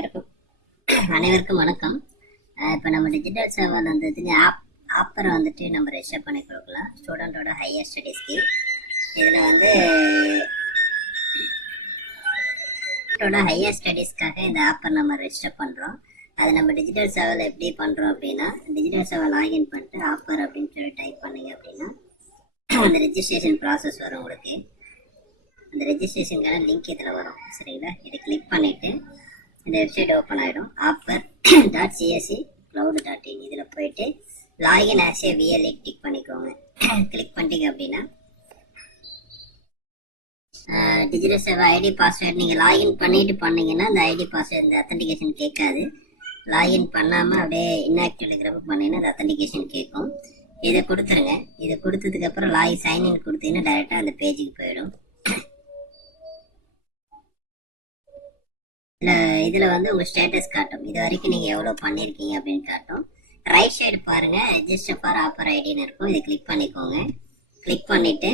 அனைவருக்கும் அனைவருக்கும் வணக்கம். இப்போ நம்ம டிஜிட்டல் சேவல் வந்ததுக்கு ஆப் ஆப்பரை வந்துட்டு நம்ம ரெஜிஸ்டர் பண்ணி கொடுக்கலாம். ஸ்டூடெண்ட்டோட ஹையர் ஸ்டடீஸ்க்கு இதில் வந்து ஹையர் ஸ்டடீஸ்க்காக இந்த ஆப்பை நம்ம ரெஜிஸ்டர் பண்ணுறோம் அது நம்ம டிஜிட்டல் சேவல் எப்படி பண்ணுறோம் அப்படின்னா டிஜிட்டல் சேவல் லாகின் பண்ணிட்டு ஆப்பர் அப்படின்னு சொல்லி டைப் பண்ணீங்க அப்படின்னா அந்த ரெஜிஸ்ட்ரேஷன் ப்ராசஸ் வரும் உங்களுக்கு. அந்த ரெஜிஸ்ட்ரேஷனுக்கான லிங்க் இதில் வரும். சரிங்களா? இதை கிளிக் பண்ணிவிட்டு இந்த வெப்சைட் ஓப்பன் ஆகிடும் APAR dot CSC cloud dot in இதில் போயிட்டு login as a VLE click பண்ணிக்கோங்க. கிளிக் பண்ணிட்டீங்க அப்படின்னா டிஜிட்டல் சேவை ஐடி பாஸ்வேர்டு நீங்கள் லாகின் பண்ணிட்டு பண்ணீங்கன்னா அந்த ஐடி பாஸ்வேர்டு இந்த அத்தன்டிகேஷன் கேட்காது. லாகின் பண்ணாமல் அப்படியே இன்ஆக்டிவ் இருக்கிறப்ப பண்ணீங்கன்னா அந்த அத்தன்டிகேஷன் கேட்கும். இதை கொடுத்துருங்க. இதை கொடுத்ததுக்கப்புறம் லாகின் சைன்இன் கொடுத்தீங்கன்னா டைரெக்டாக அந்த பேஜுக்கு போயிடும். இதில் இதில் வந்து உங்கள் ஸ்டேட்டஸ் காட்டும். இது வரைக்கும் நீங்கள் எவ்வளோ பண்ணியிருக்கீங்க அப்படின்னு காட்டும். ரைட் சைடு பாருங்கள் ரெஜிஸ்டர் ஃபார் ஆப்பர் ஐடின்னு இருக்கும். இதை கிளிக் பண்ணிக்கோங்க. கிளிக் பண்ணிவிட்டு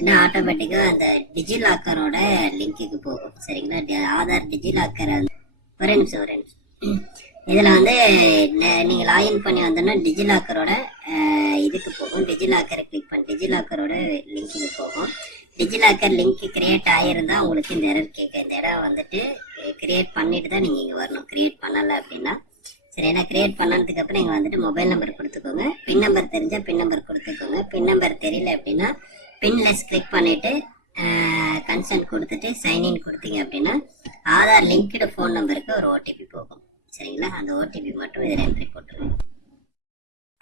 என்ன ஆட்டோமேட்டிக்காக அந்த டிஜிலாக்கரோட லிங்க்குக்கு போகும். சரிங்களா? ஆதார் டிஜிலாக்கர் ஒரு நிமிஷம் ஒரு நிமிஷம். இதில் வந்து நீங்கள் லாகின் பண்ணி வந்தோன்னா டிஜிலாக்கரோட இதுக்கு போகும். டிஜிலாக்கரை கிளிக் பண்ணி டிஜிலாக்கரோட லிங்க்குக்கு போகும். டிஜிலாக்கர் லிங்க் கிரியேட் ஆகியிருந்தா உங்களுக்கு இந்த எரர் கேட்க இந்த இடம் வந்துட்டு கிரியேட் பண்ணிட்டு தான் நீங்கள் இங்கே வரணும். கிரியேட் பண்ணலை அப்படின்னா சரி ஏன்னா கிரியேட் பண்ணதுக்கு அப்புறம் நீங்கள் வந்துட்டு மொபைல் நம்பர் கொடுத்துக்கோங்க. பின் நம்பர் தெரிஞ்சால் பின் நம்பர் கொடுத்துக்கோங்க. பின் நம்பர் தெரியல அப்படின்னா பின்லெஸ் கிளிக் பண்ணிட்டு கன்சென்ட் கொடுத்துட்டு சைன்இன் கொடுத்தீங்க அப்படின்னா ஆதார் லிங்க்டு ஃபோன் நம்பருக்கு ஒரு ஓடிபி போகும். சரிங்களா? அந்த ஓடிபி மட்டும் இதில் என்ட்ரி போட்டுருங்க.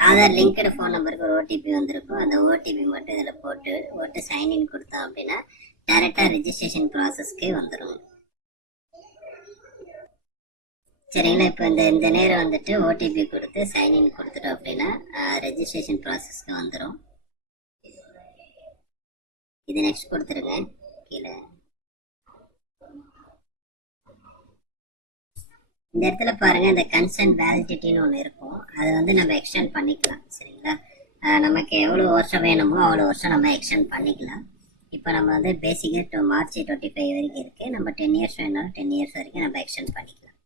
ஆதார் லிங்க்டு ஃபோன் நம்பருக்கு ஒரு ஓடிபி வந்திருக்கும். அந்த ஓடிபி மட்டும் இதில் போட்டு போட்டு சைன்இன் கொடுத்தோம் அப்படின்னா டேரெக்டாக ரிஜிஸ்ட்ரேஷன் ப்ராசஸ்க்கே வந்துடும் சரிங்களா? இப்போ இந்த இந்த நேரம் வந்துட்டு ஓடிபி கொடுத்து சைன்இன் கொடுத்துட்டோம் அப்படின்னா ரெஜிஸ்ட்ரேஷன் ப்ராசஸ்க்கு வந்துடும் இது நெக்ஸ்ட் கொடுத்துருங்க. கீழே. இந்த இடத்துல பாருங்க இந்த கன்சென்ட் வேலிடிட்டின்னு ஒன்று இருக்கும். அதை வந்து நம்ம எக்ஸ்டெண்ட் பண்ணிக்கலாம் சரிங்களா? நமக்கு எவ்வளோ வருஷம் வேணுமோ அவ்வளோ வருஷம் நம்ம எக்ஸ்டெண்ட் பண்ணிக்கலாம். இப்போ நம்ம வந்து பேசிக்காக டூ மார்ச் டுவெண்ட்டி ஃபைவ் வரைக்கும் இருக்குது நம்ம டென் இயர்ஸ் வேணாலும் டென் இயர்ஸ் வரைக்கும் நம்ம எக்ஸ்டெண்ட் பண்ணிக்கலாம்.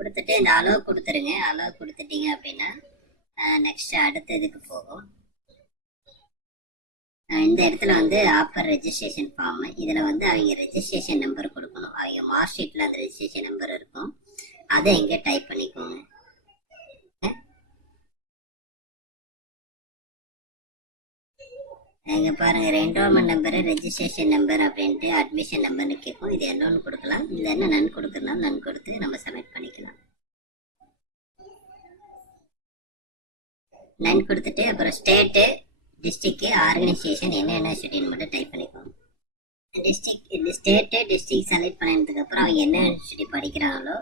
கொடுத்துட்டு இந்த அளவு கொடுத்துருங்க. அளவு கொடுத்துட்டீங்க அப்படின்னா நெக்ஸ்ட் அடுத்த இதுக்கு போகும். இந்த இடத்துல வந்து ஆஃபர் ரெஜிஸ்ட்ரேஷன் ஃபார்ம் இதில் வந்து அவங்க ரெஜிஸ்ட்ரேஷன் நம்பர் கொடுக்கணும். அவங்க மார்க் ஷீட்டில் அந்த ரெஜிஸ்ட்ரேஷன் நம்பர் இருக்கும். அதை இங்கே டைப் பண்ணிக்கோங்க. இங்கே பாருங்க என்ரோல்மெண்ட் நம்பர் ரெஜிஸ்ட்ரேஷன் நம்பர் அப்படின்ட்டு அட்மிஷன் நம்பர்னு கேட்கும். இது என்னன்னு கொடுக்கலாம்? இது என்ன நன் கொடுக்கலாம் நன் கொடுத்து நம்ம சப்மிட் பண்ணிக்கலாம். நன் கொடுத்துட்டு அப்புறம் ஸ்டேட்டு டிஸ்ட்ரிக்ட் ஆர்கனைசேஷன் என்னென்ன யூனிவர்சிட்டின்னு மட்டும் டைப் பண்ணிக்கோங்க. இந்த ஸ்டேட்டு டிஸ்ட்ரிக்ட் செலக்ட் பண்ணதுக்கப்புறம் அவங்க என்ன யூனிவர்சிட்டி படிக்கிறாங்களோ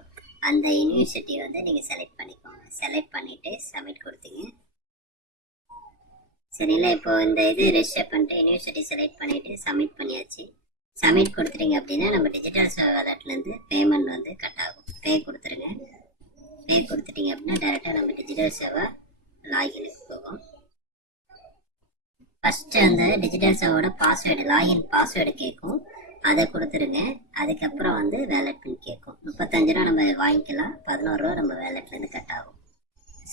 அந்த யூனிவர்சிட்டி வந்து நீங்கள் செலக்ட் பண்ணிக்கோங்க. செலக்ட் பண்ணிவிட்டு சப்மிட் கொடுத்தீங்க. சரிங்களா? இப்போ இந்த இது ரெஜிஸ்டர் பண்ணிட்டு யூனிவர்சிட்டி செலக்ட் பண்ணிவிட்டு சப்மிட் பண்ணியாச்சு. சப்மிட் கொடுத்துட்டீங்க அப்படின்னா நம்ம டிஜிட்டல் வாலெட்லேருந்து பேமெண்ட் வந்து கட் ஆகும். பே கொடுத்துருங்க. பே கொடுத்துட்டீங்க அப்படின்னா டேரெக்டாக நம்ம டிஜிட்டல் சேவை லாகினுக்கு போகும். ஃபஸ்ட்டு அந்த டிஜிட்டல் சேவோட பாஸ்வேர்டு லாகின் பாஸ்வேர்டு கேட்கும் அதை கொடுத்துருங்க. அதுக்கப்புறம் வந்து வேலட் பின் கேட்கும் முப்பத்தஞ்சு ரூபா நம்ம வாங்கிக்கலாம். பதினோரு ரூபா நம்ம வேலட்லேருந்து கட் ஆகும்.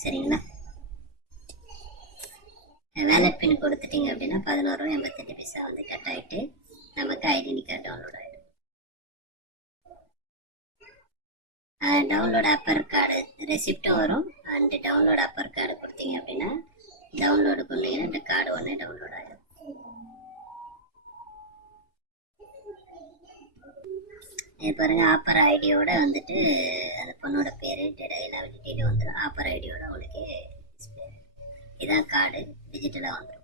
சரிங்களா? வேலட் பின் கொடுத்துட்டீங்க அப்படின்னா பதினோரு ரூபா எண்பத்தெட்டு பைசா வந்து கட் ஆகிட்டு நமக்கு ஐடென்டி கார்டு டவுன்லோட் ஆகிடும் டவுன்லோட் அப்பர் கார்டு ரெசிப்டும் வரும். அண்ட் டவுன்லோட் அப்பர் கார்டு கொடுத்தீங்க அப்படின்னா டவுன்லோடு பண்ணீங்கன்னா இந்த கார்டு ஒன்று டவுன்லோட் ஆகிடும் இது பாருங்க ஆப்பர் ஐடியோட வந்துட்டு அந்த பொண்ணோட பேர் டெடையில் டீட்டெயில் வந்துடும் ஆப்பர் ஐடியோட உங்களுக்கு இதுதான் இதான் கார்டு டிஜிட்டலாக வந்துடும்